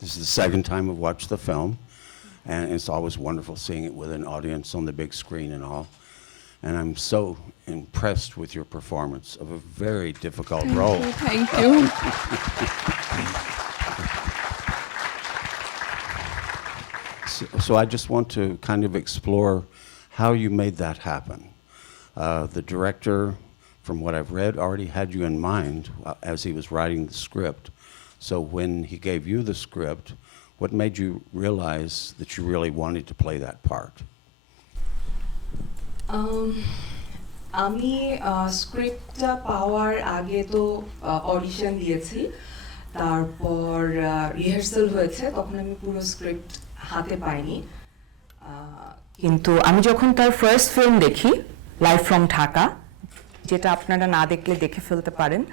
This is the second time I've watched the film, and it's always wonderful seeing it with an audience on the big screen and all. And I'm so impressed with your performance of a very difficult role. Thank you. So I just want to kind of explore how you made that happen. The director, from what I've read, already had you in mind as he was writing the script. So when he gave you the script, what made you realize that you really wanted to play that part? আমি স্ক্রিপ্টটা পাওয়ার আগে তো অডিশন দিয়েছি, তারপর রিহার্সাল হয়েছে, তখন আমি পুরো স্ক্রিপ্ট হাতে পাইনি। কিন্তু আমি যখন তার ফার্স্ট ফিল্ম দেখি লাইভ ফ্রম ঢাকা, যেটা আপনারা না দেখলে দেখে ফেলতে পারেন,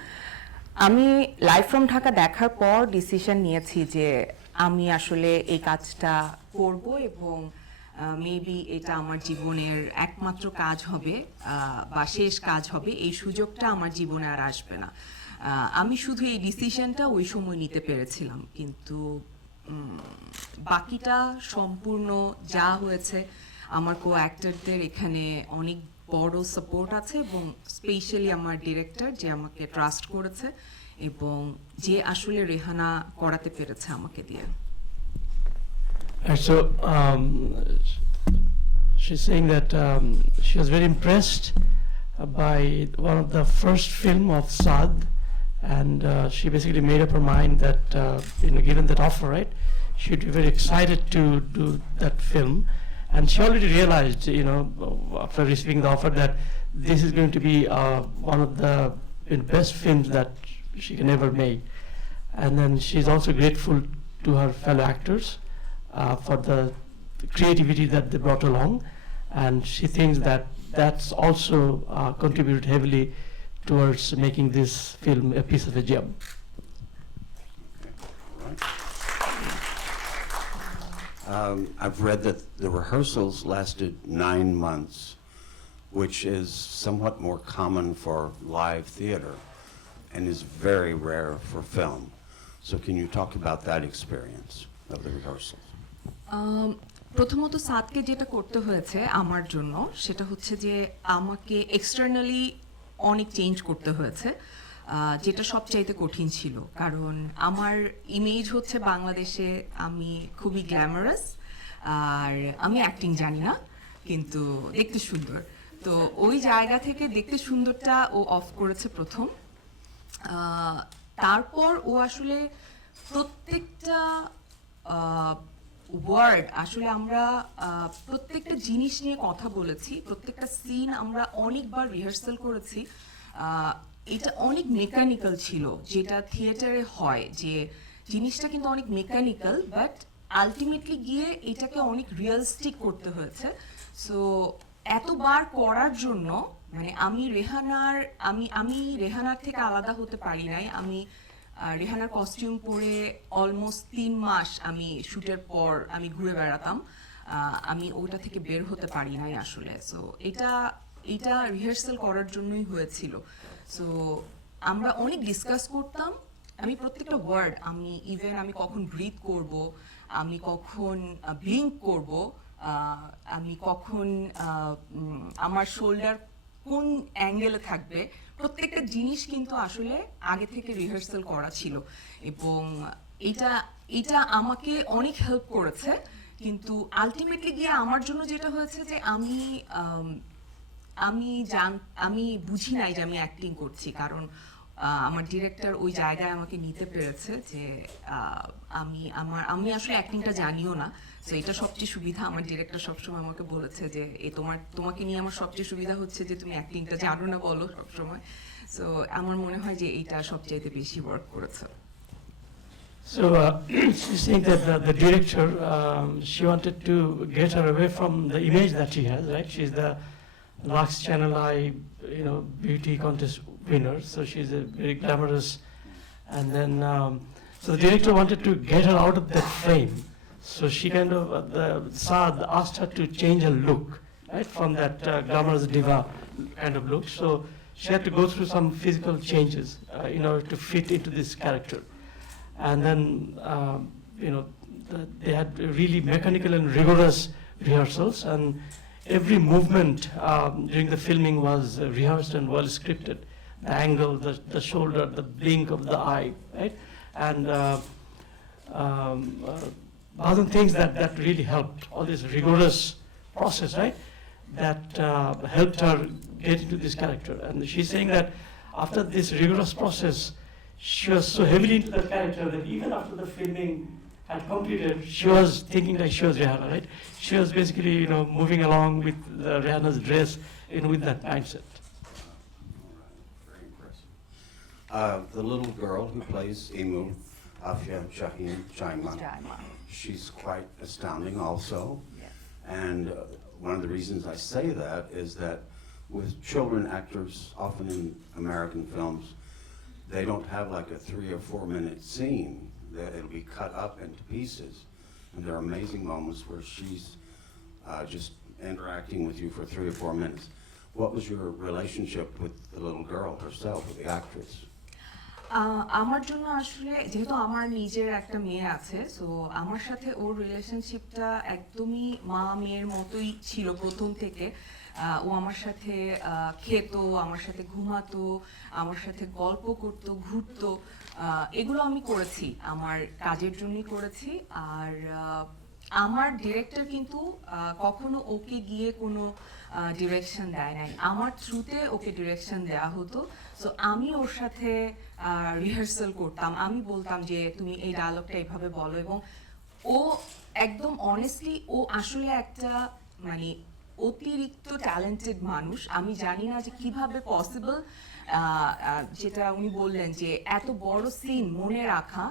আমি লাইভ ফ্রম ঢাকা দেখার পর ডিসিশন নিয়েছি যে আমি আসলে এই কাজটা করব এবং মেবি এটা আমার জীবনের একমাত্র কাজ হবে বা শেষ কাজ হবে, এই সুযোগটা আমার জীবনে আর আসবে না। আমি শুধু এই ডিসিশনটা ওই সময় নিতে পেরেছিলাম, কিন্তু বাকিটা সম্পূর্ণ যা হয়েছে আমার কো অ্যাক্টরদের এখানে অনেক বড় সাপোর্ট আছে, এবং স্পেশালি আমার ডিরেক্টর যে আমাকে ট্রাস্ট করেছে এবং যে আসলে রেহানা করাতে পেরেছে আমাকে দিয়ে। So she's saying that she was very impressed by one of the first film of Saad, and she basically made up her mind that given that offer, right, she'd be very excited to do that film, and she already realized, after receiving the offer, that this is going to be one of the best films that she can ever make. And then she's also grateful to her fellow actors for the creativity that they brought along, and she thinks that that's also contributed heavily towards making this film a piece of a gem. I've read that the rehearsals lasted 9 months, which is somewhat more common for live theater and is very rare for film. So can you talk about that experience of the rehearsals? প্রথমত সাদকে যেটা করতে হয়েছে আমার জন্য সেটা হচ্ছে যে আমাকে এক্সটার্নালি অনেক চেঞ্জ করতে হয়েছে, যেটা সবচাইতে কঠিন ছিল, কারণ আমার ইমেজ হচ্ছে বাংলাদেশে আমি খুবই গ্ল্যামারাস আর আমি অ্যাক্টিং জানি না, কিন্তু দেখতে সুন্দর। তো ওই জায়গা থেকে দেখতে সুন্দরটা ও অফ করেছে প্রথম। তারপর ও আসলে প্রত্যেকটা ওয়ার্ড, আসলে আমরা প্রত্যেকটা জিনিস নিয়ে কথা বলেছি, প্রত্যেকটা সিন আমরা অনেকবার রিহার্সাল করেছি। এটা অনেক মেকানিক্যাল ছিল, যেটা থিয়েটারে হয় যে জিনিসটা কিন্তু অনেক মেকানিক্যাল, বাট আলটিমেটলি গিয়ে এটাকে অনেক রিয়েলিস্টিক করতে হয়েছে। সো এতবার করার জন্য মানে আমি রেহানার থেকে আলাদা হতে পারি নাই। আমি রেহানার কস্টিউম পরে অলমোস্ট 3 মাস আমি শুটের পর আমি ঘুরে বেড়াতাম, আমি ওটা থেকে বের হতে পারি নাই আসলে। সো এটা রিহার্সাল করার জন্যই হয়েছিল। সো আমরা অনেক ডিসকাস করতাম, আমি প্রত্যেকটা ওয়ার্ড, আমি কখন ব্রিথ করব, আমি কখন ব্লিঙ্ক করব, আমি কখন আমার শোল্ডার কোন অ্যাঙ্গেলে থাকবে, প্রত্যেকটা জিনিস কিন্তু আসলে আগে থেকে রিহার্সাল করা ছিল, এবং এটা আমাকে অনেক হেল্প করেছে। কিন্তু আলটিমেটলি গিয়ে আমার জন্য যেটা হয়েছে যে আমি বুঝি নাই যে আমি অ্যাক্টিং করছি, কারণ আমার ডিরেক্টর ওই জায়গায় আমাকে নিতে পেরেছে যে আমি আসলে অ্যাক্টিংটা জানিও না। সো এটা সবচেয়ে সুবিধা, আমার ডিরেক্টর সবসময় আমাকে বলেছে যে তোমাকে নিয়ে আমার সবচেয়ে সুবিধা হচ্ছে যে তুমি অ্যাক্টিংটা জানো না বলো সবসময়। সো আমার মনে হয় যে এইটা সবচাইতে বেশি ওয়ার্ক করেছে। So she's saying that the director, she wanted to get her away from the image that she has, right? She's the Lux Channel Eye, beauty contest winner, so she's a very glamorous. And then, so the director wanted to get her out of that frame. So she kind of, Saad asked her to change her look, right, from that glamorous diva kind of look. So she had to go through some physical changes in order to fit into this character. And then, they had really mechanical and rigorous rehearsals, and every movement during the filming was rehearsed and well scripted. The angle, the shoulder, the blink of the eye, right? And Badhon thinks that really helped, all this rigorous process, right? That helped her get into this character. And she's saying that after this rigorous process, she was so heavily into the character that even after the filming had completed, she was thinking that she was Rihanna, right? She was basically, moving along with Rihanna's dress, with that mindset. Very impressive. The little girl who plays Imu, Afia Shaheen Chaima, she's quite astounding also. Yes. And one of the reasons I say that is that with children actors, often in American films, they don't have like a 3 or 4 minute scene. It'll be cut up into pieces. And there are amazing moments where she's just interacting with you for 3 or 4 minutes. What was your relationship with the little girl herself, with the actress? আমার জন্য আসলে যেহেতু আমার নিজের একটা মেয়ে আছে, সো আমার সাথে ওর রিলেশনশিপটা একদমই মা মেয়ের মতোই ছিল প্রথম থেকে। ও আমার সাথে খেত, আমার সাথে ঘুমাতো, আমার সাথে গল্প করতো, ঘুরতো। এগুলো আমি করেছি, আমার কাজের জন্যই করেছি। আর আমার ডিরেক্টর কিন্তু কখনো ওকে গিয়ে কোনো ডিরেকশন দেয় নাই, আমার থ্রুতে ওকে ডিরেকশন দেওয়া হতো। সো আমি ওর সাথে রিহার্সাল করতাম, আমি বলতাম যে তুমি এই ডায়লগটা এইভাবে বলো, এবং ও একদম অনেস্টলি ও আসলে একটা মানে অতিরিক্ত ট্যালেন্টেড মানুষ। আমি জানি না যে কিভাবে পসিবল, যেটা উনি বললেন যে এত বড় সিন মনে রাখা,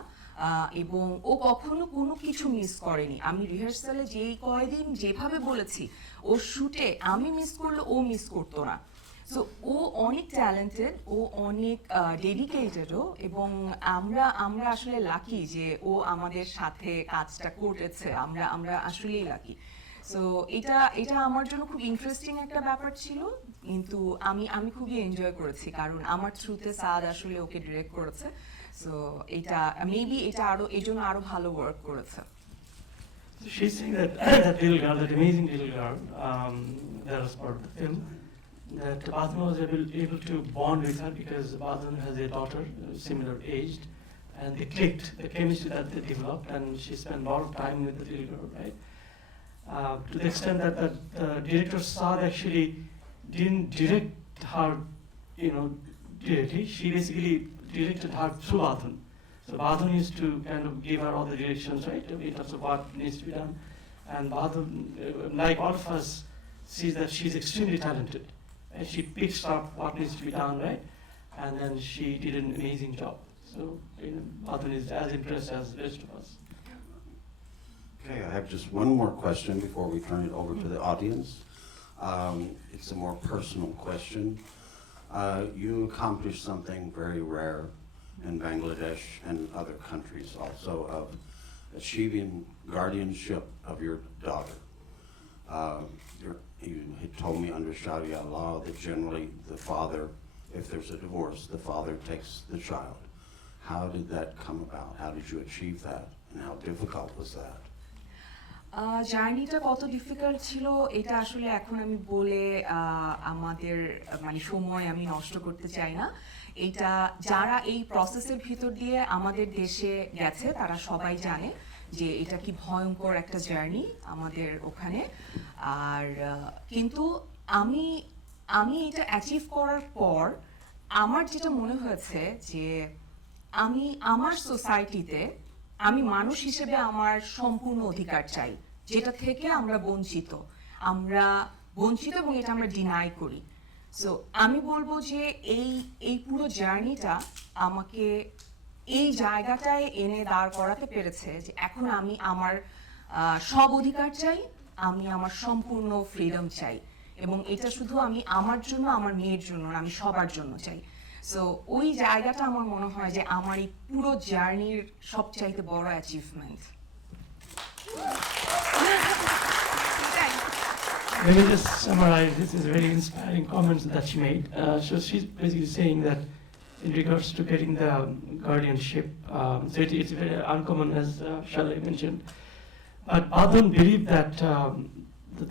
এবং ও কখনো কোনো কিছু মিস করেনি। আমি রিহার্সালে যেই কয়দিন যেভাবে বলেছি, ওর শুটে আমি মিস করলে ও মিস করতো না। সো ও অনেক ট্যালেন্টেড, ও অনেক ডেডিকেটেডও, এবং আমরা আসলে লাকি যে ও আমাদের সাথে কাজটা করেছে, আমরা আসলেই লাকি। সো এটা আমার জন্য খুব ইন্টারেস্টিং একটা ব্যাপার ছিল, কিন্তু আমি খুবই এনজয় করেছি, কারণ আমার থ্রুতে সাদ আসলে ওকে ডিরেক্ট করেছে। সো এটা মেবি এটা আরো এই জন্য আরো ভালো ওয়ার্ক করেছে। So she's saying that that little girl, that amazing little girl, that was part of the film, that Badhon was able to bond with her because Badhon has a daughter, similar aged, and they clicked, the chemistry that they developed, and she spent a lot of time with the little girl, right? To the extent that the director Saad actually didn't direct her, directly. She basically directed her through Badhon. So Badhon used to kind of give her all the directions, right, in terms of what needs to be done. And Badhon, like all of us, sees that she's extremely talented. And she picks up what needs to be done, right? And then she did an amazing job. So Badhon is as impressed as the rest of us. Okay, I have just one more question before we turn it over to the audience. It's a more personal question. You accomplished something very rare in Bangladesh and other countries also, of achieving guardianship of your daughter. You had told me under Sharia law that generally the father, if there's a divorce, the father takes the child. How did that come about? How did you achieve that? And how difficult was that? জার্নিটা কত ডিফিকাল্ট ছিল এটা আসলে এখন আমি বলে আমাদের মানে সময় আমি নষ্ট করতে চাই না। এটা যারা এই প্রসেসের ভিতর দিয়ে আমাদের দেশে গেছে তারা সবাই জানে যে এটা কি ভয়ঙ্কর একটা জার্নি আমাদের ওখানে। আর কিন্তু আমি এটা অ্যাচিভ করার পর আমার যেটা মনে হয়েছে যে আমি আমার সোসাইটিতে আমি মানুষ হিসেবে আমার সম্পূর্ণ অধিকার চাই, যেটা থেকে আমরা বঞ্চিত এবং এটা আমরা ডিনাই করি। সো আমি বলবো যে এই পুরো জার্নিটা আমাকে এই জায়গাটায় এনে দাঁড় করাতে পেরেছে যে এখন আমি আমার সব অধিকার চাই, আমি আমার সম্পূর্ণ ফ্রিডম চাই, এবং এটা শুধু আমি আমার জন্য, আমার মেয়ের জন্য, আমি সবার জন্য চাই। সো ওই জায়গাটা আমার মনে হয় যে আমার এই পুরো জার্নির সবচাইতে বড় achievement. Let me just summarize. This is very inspiring comments that she made. So she's basically saying that in regards to getting the guardianship, so it's very uncommon, as Shalay mentioned. But Badhon believed that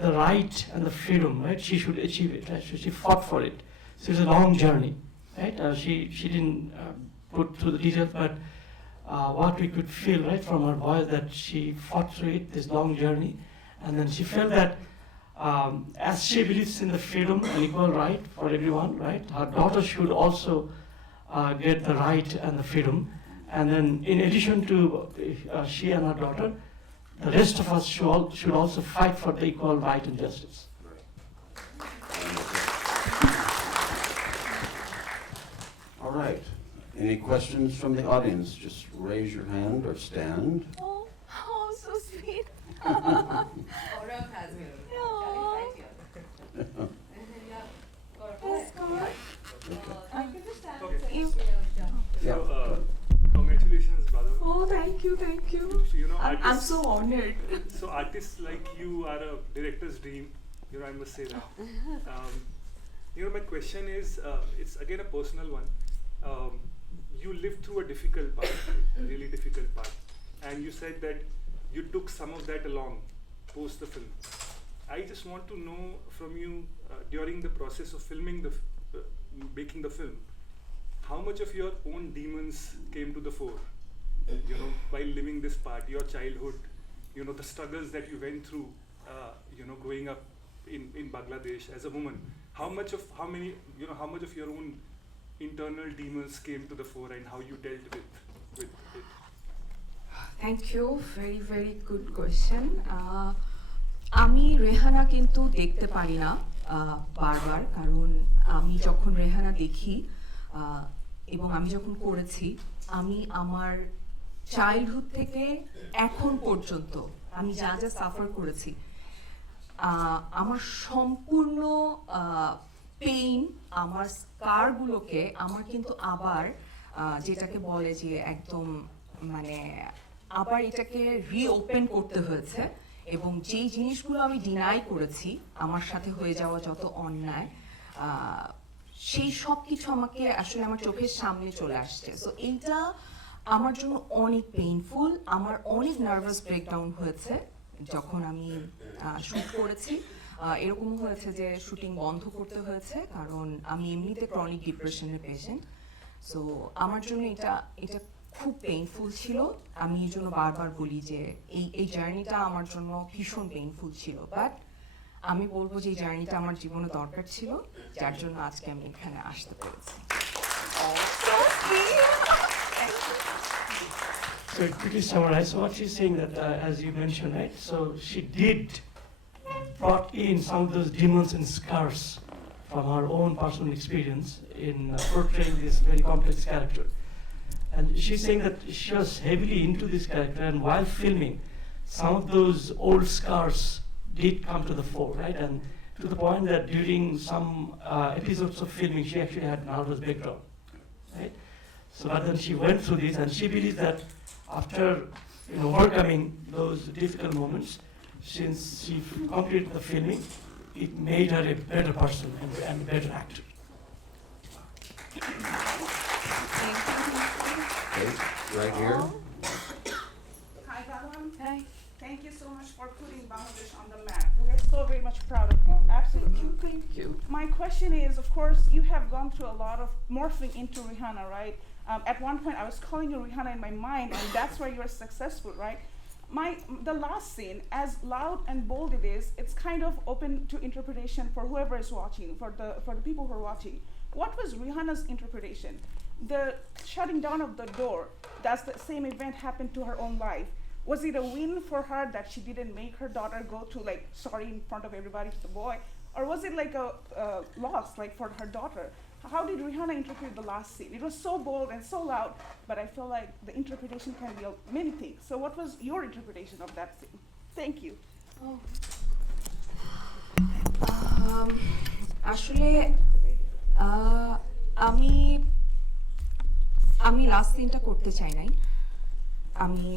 the right and the freedom, right, she should achieve it, right? So she fought for it. So it's a long journey, right? She didn't put through the details, but what we could feel, right, from her voice, that she fought through it, this long journey, and then she felt that as she believes in the freedom and equal right for everyone, right, her daughter should also get the right and the freedom. And then in addition to she and her daughter, the rest of us should also fight for the equal right and justice. All right. Any questions from the audience? Just raise your hand or stand. Oh, so sweet. Yeah. Congratulations, Badhon. Oh, thank you. So, you know, I'm so honored. So artists like you are a director's dream. You know, I must say that. You know, my question is, it's again a personal one. You lived through a difficult part, a really difficult part, and you said that you took some of that along post the film. I just want to know from you during the process of filming making the film, how much of your own demons came to the fore, you know, while living this part, your childhood, you know, the struggles that you went through, you know, growing up in Bangladesh as a woman. How much of your own internal demons came to the fore and how you dealt with it? Thank you. Very, very good question. আমি রেহানা কিন্তু দেখতে পারি না বারবার, কারণ আমি যখন রেহানা দেখি এবং আমি যখন করেছি, আমি আমার চাইল্ডহুড থেকে এখন পর্যন্ত আমি যা যা সাফার করেছি, আমার সম্পূর্ণ পেইন, আমার স্কারগুলোকে আমার কিন্তু আবার যেটাকে বলে যে একদম মানে আবার এটাকে রিওপেন করতে হয়েছে, এবং যেই জিনিসগুলো আমি ডিনাই করেছি, আমার সাথে হয়ে যাওয়া যত অন্যায়, সেই সব কিছু আমাকে আসলে আমার চোখের সামনে চলে আসছে। সো এইটা আমার জন্য অনেক পেইনফুল। আমার অনেক নার্ভাস ব্রেকডাউন হয়েছে যখন আমি শ্যুট করেছি। এরকম হয়েছে যে শুটিং বন্ধ করতে হয়েছে, কারণ আমি এমনিতে ক্রনিক ডিপ্রেশনের পেশেন্ট। সো আমার জন্য এটা খুব পেইনফুল ছিল। আমি এই জন্য বারবার বলি যে এই জার্নিটা আমার জন্য ভীষণ পেইনফুল ছিল, বাট আমি বলবো যে এই জার্নিটা আমার জীবনে দরকার ছিল, যার জন্য আজকে আমি এখানে আসতে পেরেছি। So quickly summarize. So what she's saying that, as you mentioned, right? So she did brought in some of those demons and scars from her own personal experience in portraying this very complex character. And she's saying that she was heavily into this character, and while filming, some of those old scars did come to the fore, right? And to the point that during some episodes of filming, she actually had nervous breakdown, right? So but then she went through this, and she believes that after overcoming those difficult moments, since she completed the filming, it made her a better person and a better actor. Okay, right here. Hi, Badhon. Hi. Thank you so much for putting Bangladesh on the map. We are so very much proud of you. Absolutely. Thank you. My question is, of course, you have gone through a lot of morphing into Rihanna, right? At one point, I was calling you Rihanna in my mind, and that's why you're successful, right? The last scene, as loud and bold it is, it's kind of open to interpretation for whoever is watching, for the people who are watching. What was Rihanna's interpretation? The shutting down of the door, does the same event happen to her own life? Was it a win for her that she didn't make her daughter go to like sorry in front of everybody to the boy? Or was it like a loss like for her daughter? How did Rihanna interpret the last scene? It was so bold and so loud, but I feel like the interpretation can be of many things. So what was your interpretation of that scene? Thank you. আসলে আমি লাস্ট সিনটা করতে চাই নাই। আমি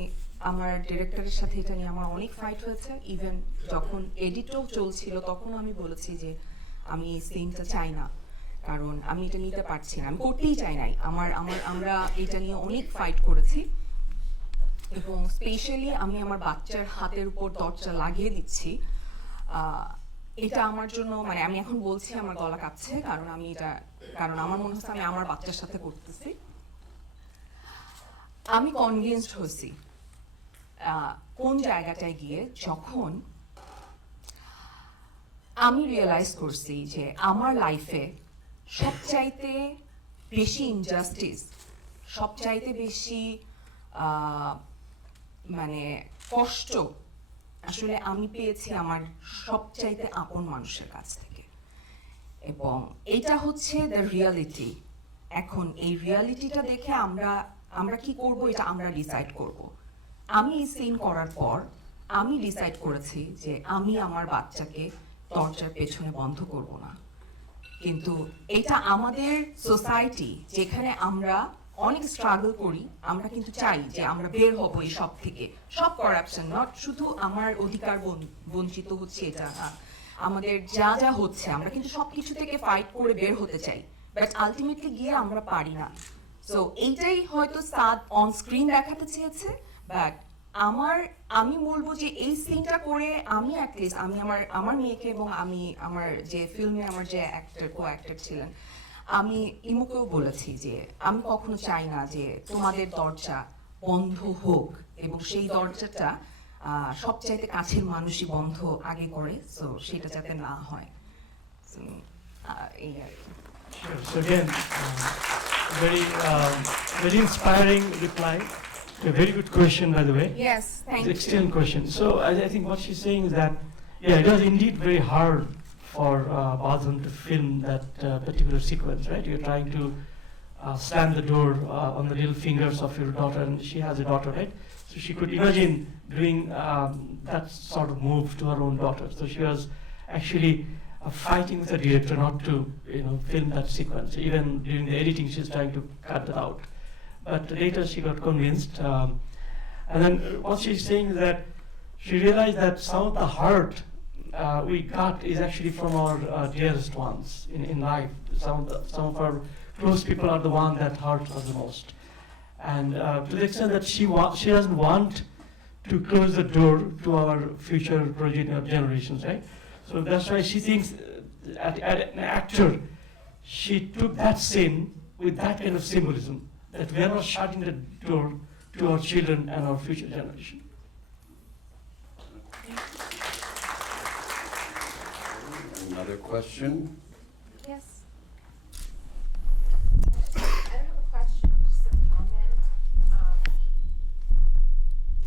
আমার ডিরেক্টরের সাথে এটা নিয়ে আমার অনেক ফাইট হয়েছে। ইভেন যখন এডিটও চলছিল তখন আমি বলেছি যে আমি এই সিনটা চাই না, কারণ আমি এটা নিতে পারছি না, আমি করতেই চাই নাই। আমরা এটা নিয়ে অনেক ফাইট করেছি। এবং স্পেশালি আমি আমার বাচ্চার হাতের উপর দরজা লাগিয়ে দিচ্ছি, এটা আমার জন্য মানে আমি এখন বলছি আমার গলা কাঁপছে কারণ আমার মনে হচ্ছে আমি আমার বাচ্চার সাথে করতেছি। আমি কনভিন্সড হয়েছি কোন জায়গাটায় গিয়ে যখন আমি রিয়েলাইজ করছি যে আমার লাইফে সবচাইতে বেশি ইনজাস্টিস, সবচাইতে বেশি মানে কষ্ট আসলে আমি পেয়েছি আমার সবচাইতে আপন মানুষের কাছ থেকে, এবং এটা হচ্ছে দ্য রিয়ালিটি। এখন এই রিয়ালিটিটা দেখে আমরা কি করব এটা আমরা ডিসাইড করব। আমি এই সিন করার পর আমি ডিসাইড করেছি যে আমি আমার বাচ্চাকে দরজার পেছনে বন্ধ করব না। কিন্তু এটা আমাদের সোসাইটি যেখানে আমরা অনেক স্ট্রাগল করি, আমরা কিন্তু চাই যে আমরা বের হব এই সব থেকে, সব করাপশন নট শুধু আমার অধিকার বঞ্চিত হচ্ছে এটা না, আমাদের যা যা হচ্ছে আমরা কিন্তু সবকিছু থেকে ফাইট করে বের হতে চাই, বাট আলটিমেটলি গিয়ে আমরা পারি না। সো এইটাই হয়তো সাদ অন স্ক্রিন দেখাতে চেয়েছে, বাট আমি বলবো যে এই সিনটা করে আমি অ্যাটলিস্ট আমি আমার মেয়েকে এবং আমি আমার যে ফিল্মে আমার যে কো অ্যাক্টর ছিলেন আমি ইমুকেও বলেছি যে আমি কখনো চাই না যে তোমাদের দরজা বন্ধ হোক, এবং সেই দরজাটা সবচাইতে কাছের মানুষই বন্ধ আগে করে, সো সেটা যাতে না হয়। এই আর কি। Sure. So again, very inspiring reply. A very good question, by the way. Yes, thank It's an you. excellent question. So I think what she's saying is that, yeah, it was indeed very hard for Badhon to film that particular sequence, right? You're trying to slam the door on the little fingers of your daughter, and she has a daughter, right? So she could imagine doing that sort of move to her own daughter. So she was actually fighting with the director not to, film that sequence. Even during the editing, she's trying to cut that out. But later she got convinced. And then what she's saying is that she realized that some of the hurt we got is actually from our dearest ones in life. Some of our close people are the one that hurt us the most. And to the extent that she doesn't want to close the door to our future generations, right? So that's why she thinks at an actor, she took that scene with that kind of symbolism, that we are not shutting the door to our children and our future generation. Another question? Yes. I don't have a question, just a comment.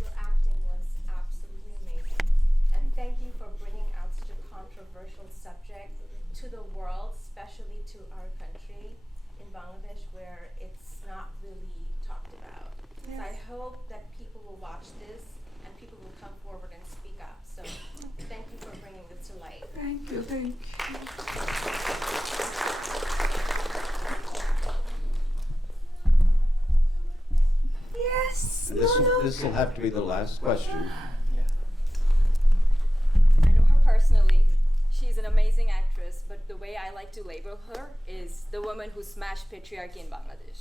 Your acting was absolutely amazing. And thank you for bringing out such a controversial subject to the world, especially to our country in Bangladesh, where it's not really talked about. So I hope that people will watch this and people will come forward and speak up. So thank you for bringing this to light. Thank you, thank you. Yes. This will have to be the last question. I know her personally. She's an amazing actress, but the way I like to label her is the woman who smashed patriarchy in Bangladesh.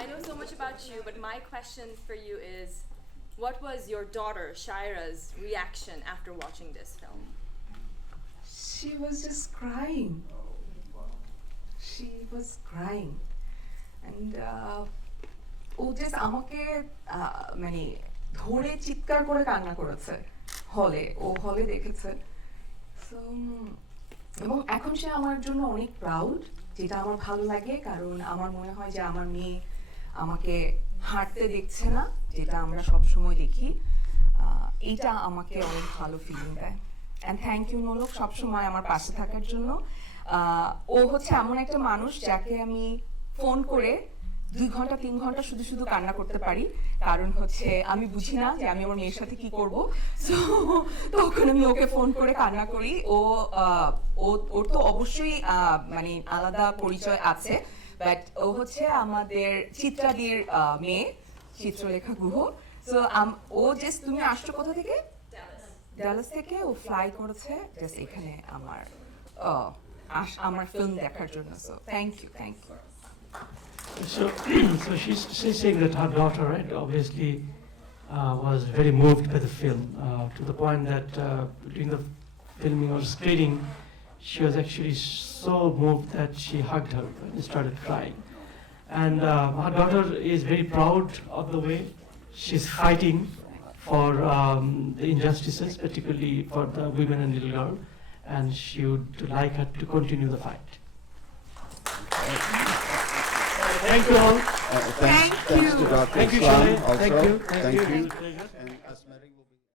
I know so much about you, but my question for you is, what was your daughter Shaira's reaction after watching this film? She was just crying. She was crying. And ও just আমাকে মানে ধরে চিৎকার করে কান্না করেছে হলে দেখেছে। So, এবং এখন সে আমার জন্য অনেক প্রাউড, যেটা আমার ভালো লাগে, কারণ আমার মনে হয় যে আমার মেয়ে আমাকে হাঁটতে দেখছে না, যেটা আমরা সবসময় দেখি। এইটা আমাকে অনেক ভালো ফিলিং দেয়। অ্যান্ড থ্যাংক ইউ নোলক সবসময় আমার পাশে থাকার জন্য। ও হচ্ছে এমন একটা মানুষ যাকে আমি ফোন করে 2 ঘন্টা 3 ঘন্টা শুধু কান্না করতে পারি, কারণ হচ্ছে আমি বুঝি না যে আমি আমার মেয়ের সাথে কি করব। সো তখন আমি ওকে ফোন করে কান্না করি। ওর তো অবশ্যই মানে আলাদা পরিচয় আছে, বাট ও হচ্ছে আমাদের চিত্রাদির মেয়ে, চিত্রলেখা গুহ। সো ও জাস্ট তুমি আসছো কোথা থেকে? ডালাস থেকে ও ফ্লাই করেছে জাস্ট এখানে আমার ফিল্ম দেখার জন্য। So thank you. So, so she's saying that her daughter, right, obviously was very moved by the film to the point that during the filming or screening, she was actually so moved that she hugged her and started crying. And her daughter is very proud of the way she's fighting for the injustices, particularly for the women and little girl, and she would like her to continue the fight. Thank you all. Thanks to Dr. Thank you, Islam Shai. also. Thank you. Thank you. Thank you. And Azmeri will